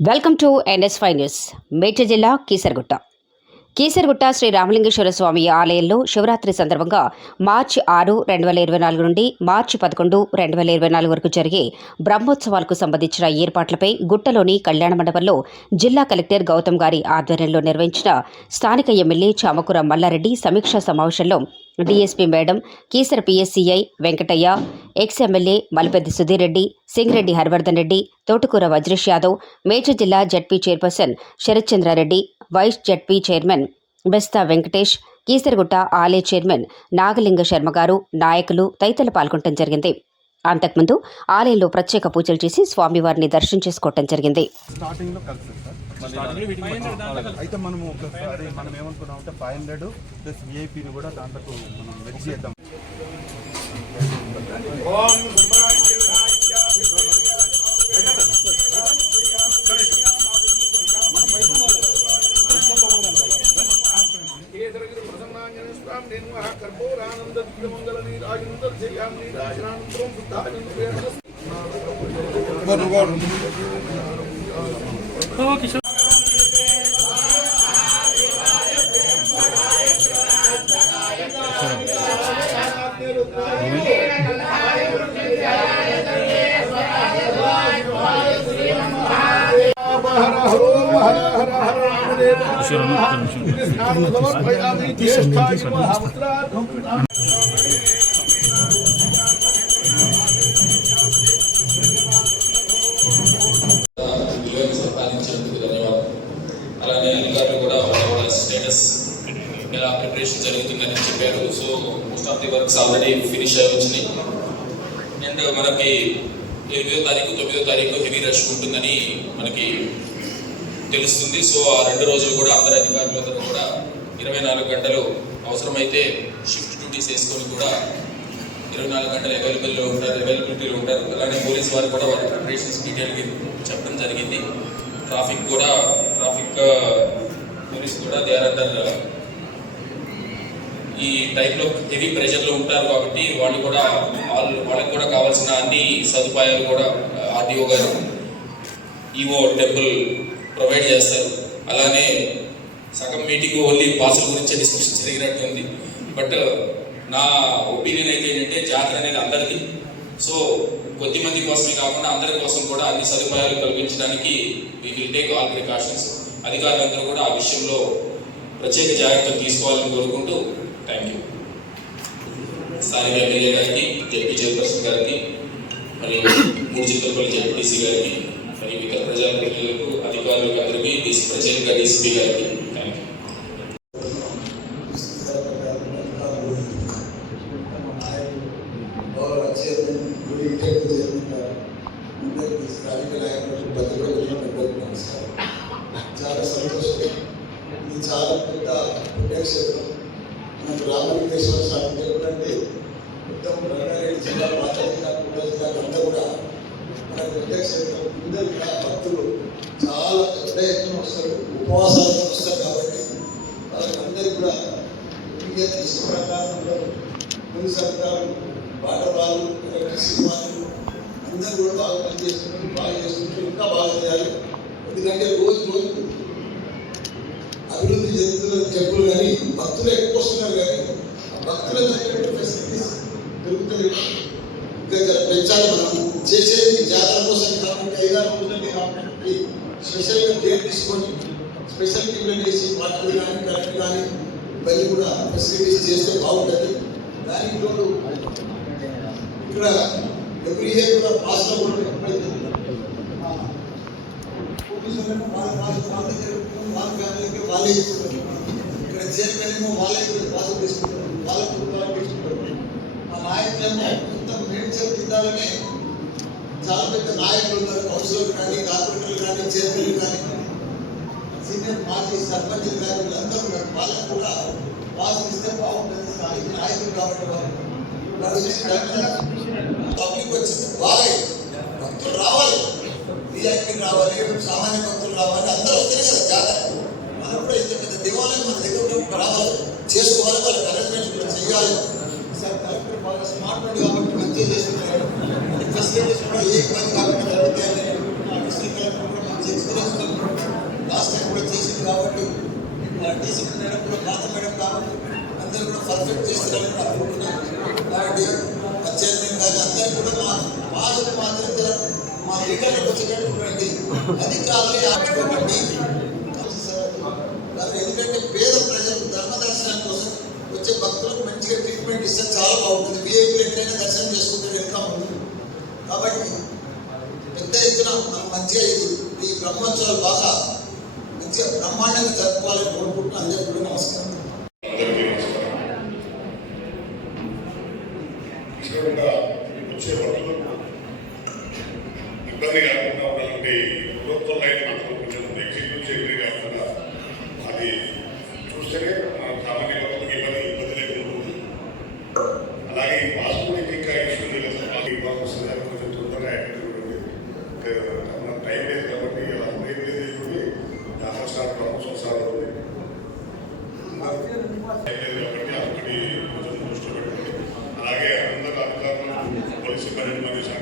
Welcome to NS five news. Medchal జిల్లా కీసరగుట్ట. కీసరగుట్ట శ్రీ రామలింగేశ్వర స్వామి ఆలయంలో శివరాత్రి సందర్భంగా మార్చి ఆరు రెండు వేల ఇరవై నాలుగు నుండి మార్చి పదకొండు రెండు వేల ఇరవై నాలుగు వరకు జరిగే బ్రహ్మోత్సవాలకు సంబంధించిన ఏర్పాట్లపై గుట్టలోని కళ్యాణ మండపంలో జిల్లా కలెక్టర్ గౌతమ్ గారి ఆధ్వర్యంలో నిర్వహించిన స్థానిక ఎమ్మెల్యే చామకూర మల్లారెడ్డి సమీక్షా సమావేశంలో DSP madam Keesara PS CI Venkataiah ex MLA Malipeddi Sudheer Reddy Singireddy Harvardhan Reddy Thotakura Vajresh Yadav Medchal జిల్లా ZP chairperson Sharathchandrareddy vice ZP chairman Besta Venkatesh Keesaragutta ఆలయ చైర్మన్ నాగలింగ శర్మ గారు నాయకులు తదితరులు పాల్గొనడం జరిగింది. అంతకుముందు ఆలయంలో ప్రత్యేక పూజలు చేసి స్వామివారిని దర్శనం చేసుకోవటం జరిగింది. అయితే మనం ఒకసారి మనం ఏమనుకున్నాం అంటే ఫైవ్ హండ్రెడ్ ప్లస్ విఐపిని కూడా దాంట్లో మనం వెజ్ చేద్దాం. కర్పూరానంద నీరాజందర్ అలానే అధికారులు కూడా వాళ్ళ స్టేటస్ ఎలా ప్రిపరేషన్ జరుగుతుందని చెప్పారు. So most of the works already finish అయి వచ్చినాయి. అండ్ మనకి ఎనిమిదో తారీఖు తొమ్మిదో తారీఖు హెవీ రష్ ఉంటుందని మనకి తెలుస్తుంది. సో ఆ రెండు రోజులు కూడా అందరి అధికారులందరూ కూడా ఇరవై నాలుగు గంటలు అవసరమైతే షిఫ్ట్ డ్యూటీస్ వేసుకొని కూడా ఇరవై నాలుగు గంటలు అవైలబుల్లో ఉంటారు అవైలబిలిటీలో ఉంటారు. అలానే పోలీస్ వారు కూడా వారి ప్రిపరేషన్స్ డీటెయిల్గా చెప్పడం జరిగింది. ట్రాఫిక్ కూడా ట్రాఫిక్ పోలీస్ కూడా దే ఆర్ అండర్ ఈ టైంలో హెవీ ప్రెషర్లో ఉంటారు కాబట్టి వాళ్ళు కూడా వాళ్ళు వాళ్ళకి కూడా కావాల్సిన అన్ని సదుపాయాలు కూడా ఆర్డీఓ గారు ఈవో టెంపుల్ ప్రొవైడ్ చేస్తారు. అలానే సగం మీటింగ్ ఓన్లీ పాసుల గురించే డిస్కషన్ జరిగినట్టు ఉంది. బట్ నా ఒపీనియన్ అయితే ఏంటంటే జాతర అనేది అందరిది. సో కొద్ది మంది కోసమే కాకుండా అందరి కోసం కూడా అన్ని సదుపాయాలు కల్పించడానికి we will take all precautions అధికారులందరూ కూడా ఆ విషయంలో ప్రత్యేక జాగ్రత్తలు తీసుకోవాలని కోరుకుంటూ థ్యాంక్ యూ స్థానిక ఎమ్మెల్యే గారికి జడ్పీ చైర్పర్సన్ గారికి మరియు మూడు చిత్రపల్లి జడ్పీటీసీ గారికి మరియు ఇతర ప్రజాప్రతినిధులకు అధికారులకు అందరికీ డీసీ ప్రత్యేకంగా డీసీపీ గారికి థ్యాంక్ యూ చాలా సంతోషం ఇది చాలా పెద్ద పుణ్యక్షేత్రం మనకు రామలింగేశ్వర స్వామి చెప్పినట్టే మొత్తం రంగారెడ్డి జిల్లా మాట్లాడి జిల్లా కూడా జిల్లా అంతా కూడా భక్తులు చాలా పెద్ద ఎత్తున వస్తారు ఉపవాసాలు వస్తారు కాబట్టి వాళ్ళందరికీ కూడా ఇండియా తీసుకు ప్రకారం ఉండరు పోలీస్ అధికారులు వాటర్ వాళ్ళు ఎలక్ట్రిసిటీ వాళ్ళు అందరూ కూడా బాగా పనిచేస్తున్నారు బాగా చేస్తున్నారు ఇంకా బాగా చేయాలి ఎందుకంటే రోజు రోజు అభివృద్ధి చెందుతున్న చెప్పులు కానీ భక్తులు ఎక్కువ వస్తున్నారు కానీ భక్తుల తగ్గట్టు ఫెసిలిటీస్ దొరుకుతలేవు పెంచాలి మనం చేసేది జాతర కోసం కాబట్టి ఐదారు రోజులకి కాబట్టి స్పెషల్గా డేట్ తీసుకొని స్పెషల్ కింద చేసి వాటర్ కానీ కరెంట్ కానీ ఇవన్నీ కూడా ఫెసిలిటీస్ చేస్తే బాగుంటుంది దానికి తోడు ఇక్కడ ఎవ్రీ ఇయర్ కూడా పాస్లో కూడా ఎప్పుడైతే పోలీసులను వాళ్ళ వాళ్ళ వాళ్ళ దగ్గర వాళ్ళ ఫ్యామిలీకి వాళ్ళే ఇస్తున్నారు ఇక్కడ చైర్మన్ ఏమో వాళ్ళే పాస్ తీసుకుంటారు వాళ్ళకి వాళ్ళు తీసుకుంటారు మా నాయకులేమో మొత్తం మేడ్చల్ జిల్లాలోనే చాలా పెద్ద నాయకులు ఉన్నారు కౌన్సిలర్ కానీ కార్పొరేటర్లు కానీ చైర్మన్లు కానీ సీనియర్ మాజీ సర్పంచులు కానీ వీళ్ళందరూ ఉన్నారు వాళ్ళకు కూడా పాస్ ఇస్తే బాగుంటుంది. స్థానిక నాయకులు కాబట్టి వాళ్ళు పబ్లిక్ వచ్చింది వాళ్ళే భక్తులు రావాలి. విఐపీ రావాలి సామాన్య భక్తులు రావాలి అందరూ వస్తేనే కదా జాతర. మనం కూడా ఇంత పెద్ద దేవాలయం మన దగ్గర ఉన్నప్పుడు రావాలి. చేసుకోవాలి వాళ్ళకి అరేంజ్మెంట్స్ కూడా చేయాలి. సార్ కలెక్టర్ బాగా స్మార్ట్ మైండ్ కాబట్టి మంచిగా చేస్తున్నారు. ఫెసిలిటీస్ కూడా ఏ ఇబ్బంది కాకుండా జరుగుతాయని డిస్ట్రిక్ట్ కలెక్టర్ కూడా మంచిగా లాస్ట్ టైం కూడా చేసింది కాబట్టి డీసీపీ మేడం కూడా పాత మేడం కాబట్టి అందరూ కూడా పర్ఫెక్ట్ చేస్తారని అనుకుంటున్నాను. కాబట్టి కానీ అందరూ కూడా మా మాత్రం మా లీడర్లకు వచ్చేటట్టు ఉండండి. అధికారులే ఆపుకోకండి కానీ ఎందుకంటే పేద ప్రజలు ధర్మ దర్శనం కోసం వచ్చే భక్తులకు మంచిగా ట్రీట్మెంట్ ఇస్తే చాలా బాగుంటుంది. విఐపీలు ఎట్లయినా దర్శనం చేసుకుంటే వెళ్తా ఉంటుంది కాబట్టి పెద్ద ఎత్తున మనం మంచిగా ఇది ఈ బ్రహ్మోత్సవాలు బాగా మంచిగా బ్రహ్మాండంగా జరుపుకోవాలని కోరుకుంటున్నాను అందరికీ కూడా నమస్కారం. ఇబ్బంది కాకుండా ఉండాలంటే ప్రభుత్వం లైన్ మాత్రం కొంచెం ఎగ్జిక్యూట్ చేయడం కాకుండా అది చూస్తేనే మనం సామాన్య Red Mothers